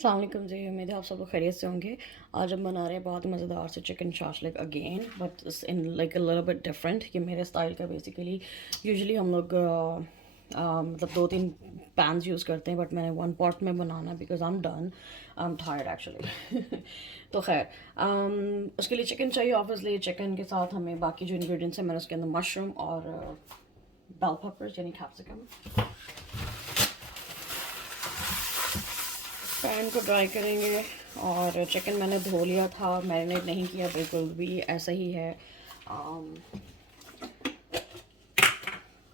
अस्सलाम वालेकुम जी। उम्मीद है आप सब लोग खैरियत से होंगे। आज हम बना रहे हैं बहुत मज़ेदार से chicken shashlik again, but in like a little bit different. ये मेरे स्टाइल का बेसिकली यूजुअली हम लोग मतलब 2-3 पैन्स यूज़ करते हैं, बट मैंने वन पॉट में बनाना because I am tired actually. तो खैर उसके लिए चिकन चाहिए ऑब्वियसली। चिकन के साथ हमें बाकी जो इंग्रेडिएंट्स हैं, मैंने उसके अंदर मशरूम और बेल पेपर्स यानी कैप्सिकम। पैन को ड्राई करेंगे और चिकन मैंने धो लिया था, मैरिनेट नहीं किया बिल्कुल भी, ऐसा ही है।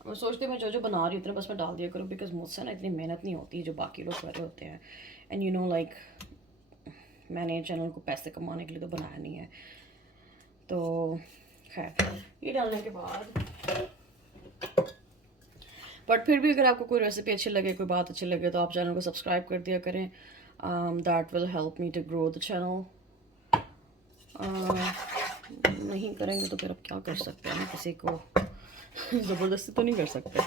मैं सोचती मैं जो बना रही हूँ उतना बस मैं डाल दिया करूँ, बिकॉज मुझसे ना इतनी मेहनत नहीं होती जो बाकी लोग कर रहे होते हैं। एंड यू नो लाइक मैंने चैनल को पैसे कमाने के लिए तो बनाया नहीं है। तो खैर ये डालने के बाद, बट फिर भी अगर आपको कोई रेसिपी अच्छी लगे, कोई बात अच्छी लगे, तो आप चैनल को सब्सक्राइब कर दिया करें। That will help me to grow the channel. नहीं करेंगे तो फिर अब क्या कर सकते हैं, किसी को ज़बरदस्ती तो नहीं कर सकते।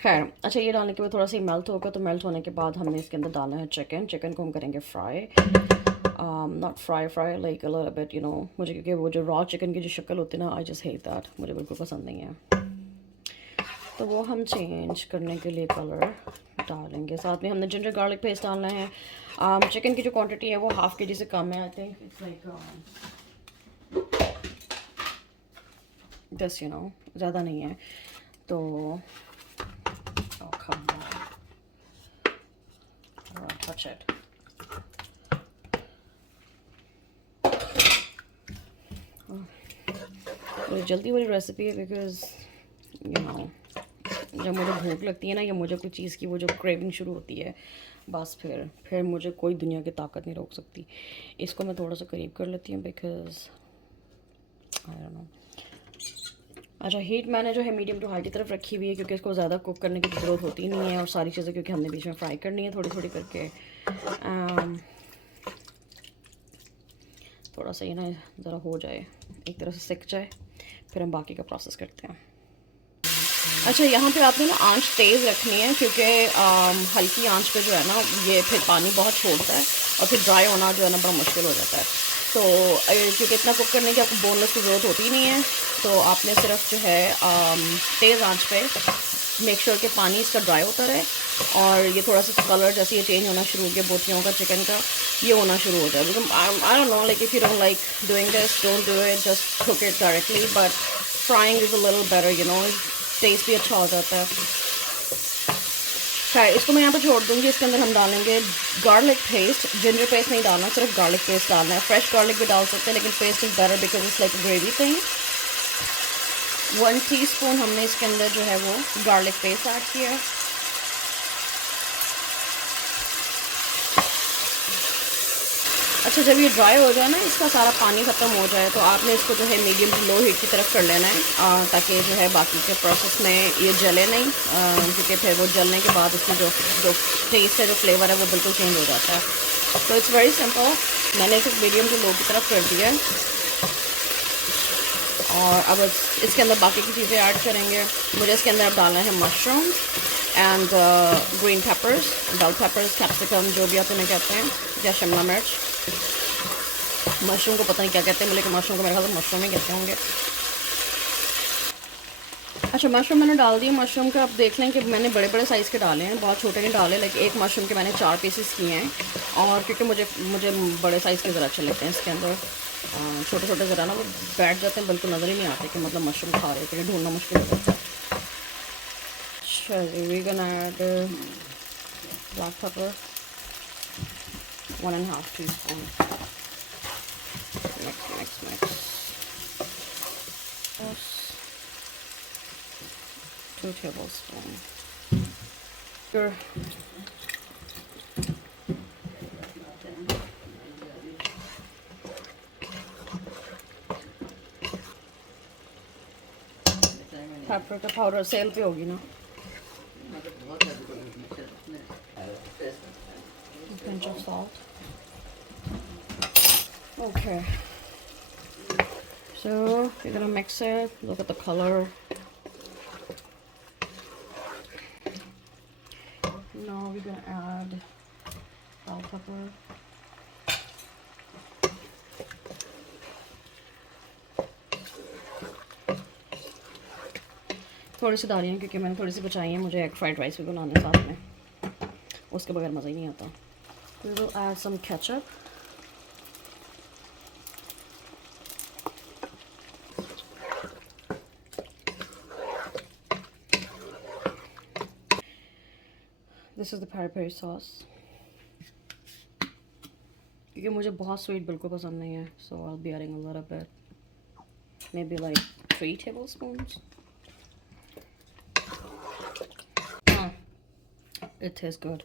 खैर अच्छा, ये डालने के बाद थोड़ा सा मेल्ट होगा, तो मेल्ट होने के बाद हमने इसके अंदर डालना है चिकन। चिकन को हम करेंगे fry, not fry like a little bit, you know. मुझे क्योंकि वो जो रॉ चिकन की जो शक्ल होती है ना, आई जस्ट हेट दैट, मुझे बिल्कुल पसंद नहीं है। तो वो हम चेंज करने के लिए कलर डालेंगे। साथ में हमने जिंजर गार्लिक पेस्ट डालना है। चिकन की जो क्वांटिटी है वो हाफ के जी से कम है। आई थिंक इट्स लाइक दस, यू नो, ज़्यादा नहीं है। तो touch it. तो जल्दी वाली रेसिपी है बिकॉज यू नो जब मुझे भूख लगती है ना, या मुझे कोई चीज़ की वो जो क्रेविंग शुरू होती है, बस फिर मुझे कोई दुनिया की ताकत नहीं रोक सकती। इसको मैं थोड़ा सा करीब कर लेती हूँ बिकॉज आई डोंट नो। अच्छा, हीट मैंने जो है मीडियम टू हाई की तरफ रखी हुई है, क्योंकि इसको ज़्यादा कुक करने की ज़रूरत होती नहीं है, और सारी चीज़ें क्योंकि हमने बीच में फ्राई करनी है थोड़ी थोड़ी करके। थोड़ा सा ये ना ज़रा हो जाए, एक तरह से सिक जाए, फिर हम बाकी का प्रोसेस करते हैं। अच्छा, यहाँ पे आपने ना आंच तेज़ रखनी है, क्योंकि हल्की आंच पे जो है ना ये फिर पानी बहुत छोड़ता है, और फिर ड्राई होना जो है ना बड़ा मुश्किल हो जाता है। तो क्योंकि इतना कुक करने की आपको बोनलेस की ज़रूरत होती नहीं है, तो आपने सिर्फ जो है तेज़ आंच पे मेक श्योर कि पानी इसका ड्राई होता रहे, और ये थोड़ा सा कलर जैसे ये चेंज होना शुरू हो गया बोटियों का, चिकन का, ये होना शुरू हो जाए। Because I don't know, like if you don't like doing this, don't do it, just cook it directly, but frying is a little better, you know, taste भी अच्छा हो जाता है। खैर इसको मैं यहाँ पर छोड़ दूँगी। इसके अंदर हम डालेंगे गार्लिक पेस्ट। जिंजर पेस्ट नहीं डालना, सिर्फ गार्लिक पेस्ट डालना है। फ्रेश गार्लिक भी डाल सकते हैं, लेकिन paste is better because it's like gravy thing. 1 teaspoon हमने इसके अंदर जो है वो गार्लिक पेस्ट ऐड किया। अच्छा, जब ये ड्राई हो जाए ना, इसका सारा पानी ख़त्म हो जाए, तो आपने इसको जो है मीडियम टू लो हीट की तरफ कर लेना है, ताकि जो है बाकी के प्रोसेस में ये जले नहीं, क्योंकि फिर वो जलने के बाद उसकी जो जो टेस्ट है, जो फ्लेवर है, वो बिल्कुल चेंज हो जाता है। तो इट्स वेरी सिंपल। मैंने इसे मीडियम टू लो की तरफ कर दिया है, और अब इसके अंदर बाकी की चीज़ें ऐड करेंगे। मुझे इसके अंदर अब डालना है mushroom and green peppers, bell peppers, capsicum, जो भी आप उन्हें कहते हैं, या शिमला मिर्च। मशरूम को पता नहीं क्या कहते हैं, लेकिन मशरूम को मेरे ख्याल से मशरूम ही कहते होंगे। अच्छा, मशरूम मैंने डाल दिया। मशरूम का आप देख लें कि मैंने बड़े बड़े साइज़ के डाले हैं, बहुत छोटे नहीं डाले, लेकिन एक मशरूम के मैंने 4 पीसेस किए हैं, और क्योंकि मुझे मुझे बड़े साइज़ के ज़रा अच्छे लगते हैं। इसके अंदर छोटे छोटे ज़रा ना वो बैठ जाते हैं, बिल्कुल नज़र ही नहीं आते कि मतलब मशरूम खा रहे थे, ढूंढना मुश्किल हो जाता है। अच्छा जी, we can add black pepper 1.5 teaspoon. Mix. 2 tablespoons. Sure. Paprika powder sale पे होगी ना? A pinch of salt. Okay. So you're gonna mix it. Look at the color. Now we're gonna add bell ऊपर। थोड़ी सी डाली हैं क्योंकि मैंने थोड़ी सी बचाई है, मुझे एग फ्राइड राइस भी बनाना साथ में, उसके बगैर मज़ा ही नहीं आता। We will add some ketchup. This is the peri peri sauce. क्योंकि मुझे बहुत स्वीट बिल्कुल पसंद नहीं है, so I'll be adding a little bit, maybe like 3 tablespoons. It tastes good.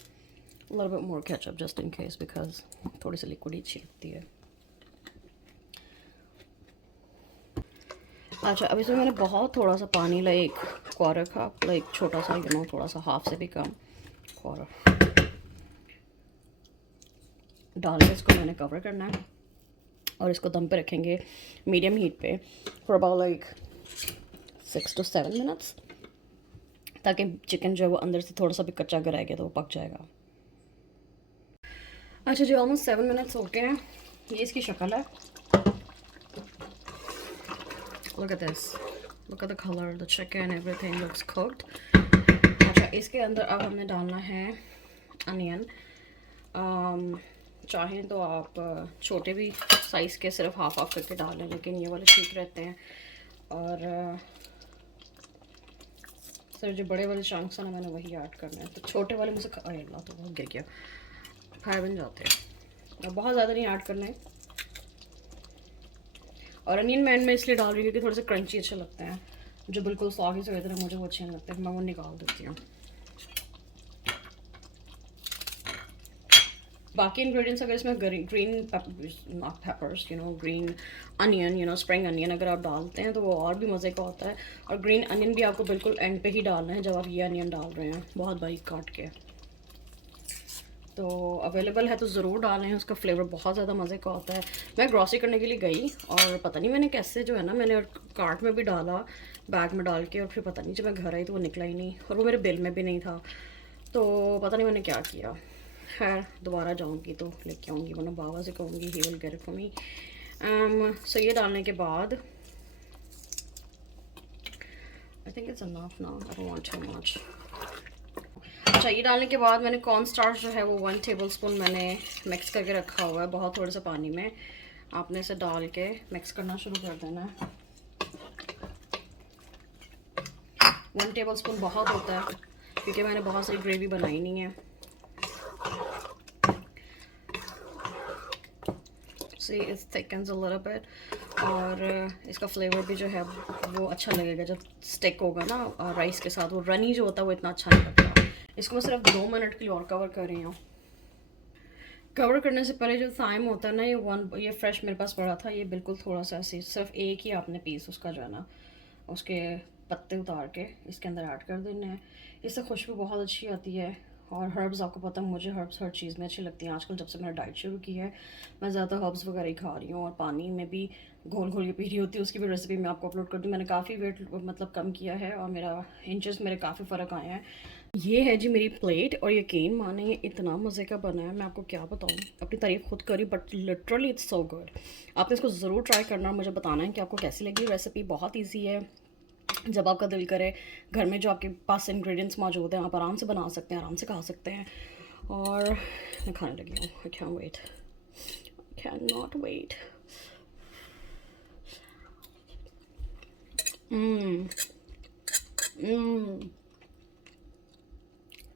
A little bit more ketchup just in case because थोड़ी सी liquid ही अच्छी लगती है। अच्छा, अब इसमें मैंने बहुत थोड़ा सा पानी, लाइक क्वार्टर कप, लाइक छोटा सा, थोड़ा सा, हाफ से भी कम, क्वार्टर डाल के इसको मैंने कवर करना है और इसको दम पे रखेंगे मीडियम हीट पे for about like 6 to 7 minutes, ताकि चिकन जो है वो अंदर से थोड़ा सा भी कच्चा अगर रहेगा तो वो पक जाएगा। अच्छा जी, ऑलमोस्ट 7 मिनट्स हो गए हैं। ये इसकी शक्ल है। Look at this. Look at the color. The chicken, everything looks cooked. अच्छा, इसके अंदर अब हमने डालना है अनियन। चाहें तो आप छोटे भी साइज़ के सिर्फ हाफ करके डालें, लेकिन ये वाले ठीक रहते हैं। और सर जो बड़े वाले चंक्स हैं ना, मैंने वही ऐड करना है। तो छोटे वाले मुझे अल्लाह तो बहुत गिर गया, खाए बन जाते हैं। और बहुत ज़्यादा नहीं ऐड करना है। और अनियन मैं इसलिए डाल रही हूँ क्योंकि थोड़े से क्रंची अच्छे लगते हैं। जो बिल्कुल सॉगी से होते हैं मुझे वो अच्छे नहीं लगते, मैं वो निकाल देती हूँ। बाकी इंग्रेडिएंट्स अगर इसमें green papers, green onion, spring onion अगर आप डालते हैं तो वो और भी मज़े का होता है। और ग्रीन अनियन भी आपको बिल्कुल एंड पे ही डालना है जब आप ये अनियन डाल रहे हैं, बहुत बारीक काट के। तो अवेलेबल है तो ज़रूर डालें, उसका फ्लेवर बहुत ज़्यादा मज़े का होता है। मैं ग्रॉसरी करने के लिए गई और पता नहीं मैंने कैसे जो है ना, मैंने कार्ट में भी डाला, बैग में डाल के, और फिर पता नहीं जब मैं घर आई तो वो निकला ही नहीं, और वो मेरे बिल में भी नहीं था। तो पता नहीं मैंने क्या किया। खैर दोबारा जाऊँगी तो लेके आऊँगी, वरना बाबा से कहूँगी, he will get it for me. So ये डालने के बाद I think it's enough now, I don't want too much. अच्छा, ये डालने के बाद मैंने कॉर्न स्टार्च जो है वो 1 टेबलस्पून मैंने मिक्स करके रखा हुआ है, बहुत थोड़े से पानी में। आपने इसे डाल के मिक्स करना शुरू कर देना है। 1 टेबलस्पून बहुत होता है क्योंकि मैंने बहुत सारी ग्रेवी बनाई नहीं है। See, it thickens a little bit, और इसका फ्लेवर भी जो है वो अच्छा लगेगा जब स्टिक होगा ना राइस के साथ। वो रनी जो होता है वो इतना अच्छा नहीं लगता। इसको मैं सिर्फ 2 मिनट के लिए और कवर कर रही हूँ। कवर करने से पहले जो थाइम होता है ना, ये फ्रेश मेरे पास पड़ा था, ये बिल्कुल थोड़ा सा ऐसे, सिर्फ एक ही आपने पीस उसका जो है ना, उसके पत्ते उतार के इसके अंदर ऐड कर देने हैं। इससे खुशबू बहुत अच्छी आती है। और हर्ब्स, आपको पता है मुझे हर्ब्स हर चीज़ में अच्छी लगती हैं। आजकल जब से मैंने डाइट शुरू की है, मैं ज़्यादा हर्ब्स वगैरह ही खा रही हूँ, और पानी में भी घोल घोल के पी रही होती है। उसकी भी रेसिपी मैं आपको अपलोड कर दूँ। मैंने काफ़ी वेट कम किया है, और मेरा इंचेस मेरे काफ़ी फ़र्क आए हैं। ये है जी मेरी प्लेट, और यकीन माने ये इतना मज़े का बना है, मैं आपको क्या बताऊँ। अपनी तारीफ खुद करी, but literally it's so good. आपने इसको ज़रूर ट्राई करना और मुझे बताना है कि आपको कैसी लगी। रेसिपी बहुत ईजी है, जब आपका दिल करे, घर में जो आपके पास इंग्रेडिएंट्स मौजूद हैं, आप आराम से बना सकते हैं, आराम से खा सकते हैं। और मैं खाने लगी हूँ। I can wait, I can not wait.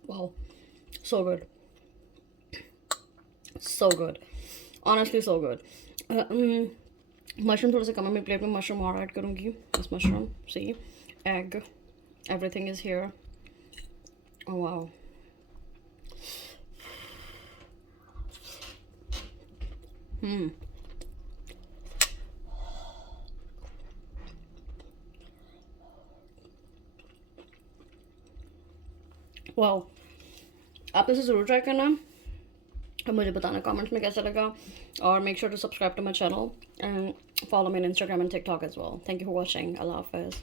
Wow, so good, so good, honestly so good. Mushroom थोड़ा सा कम है, मेरी प्लेट में मशरूम और ऐड करूँगी। इस mushroom see, egg, everything is here. Wow, wow, आप इसे ज़रूर ट्राई करना और मुझे बताना कमेंट्स में कैसा लगा। और make sure to subscribe to my channel and follow me on Instagram and TikTok as well. Thank you for watching. Allah Hafiz.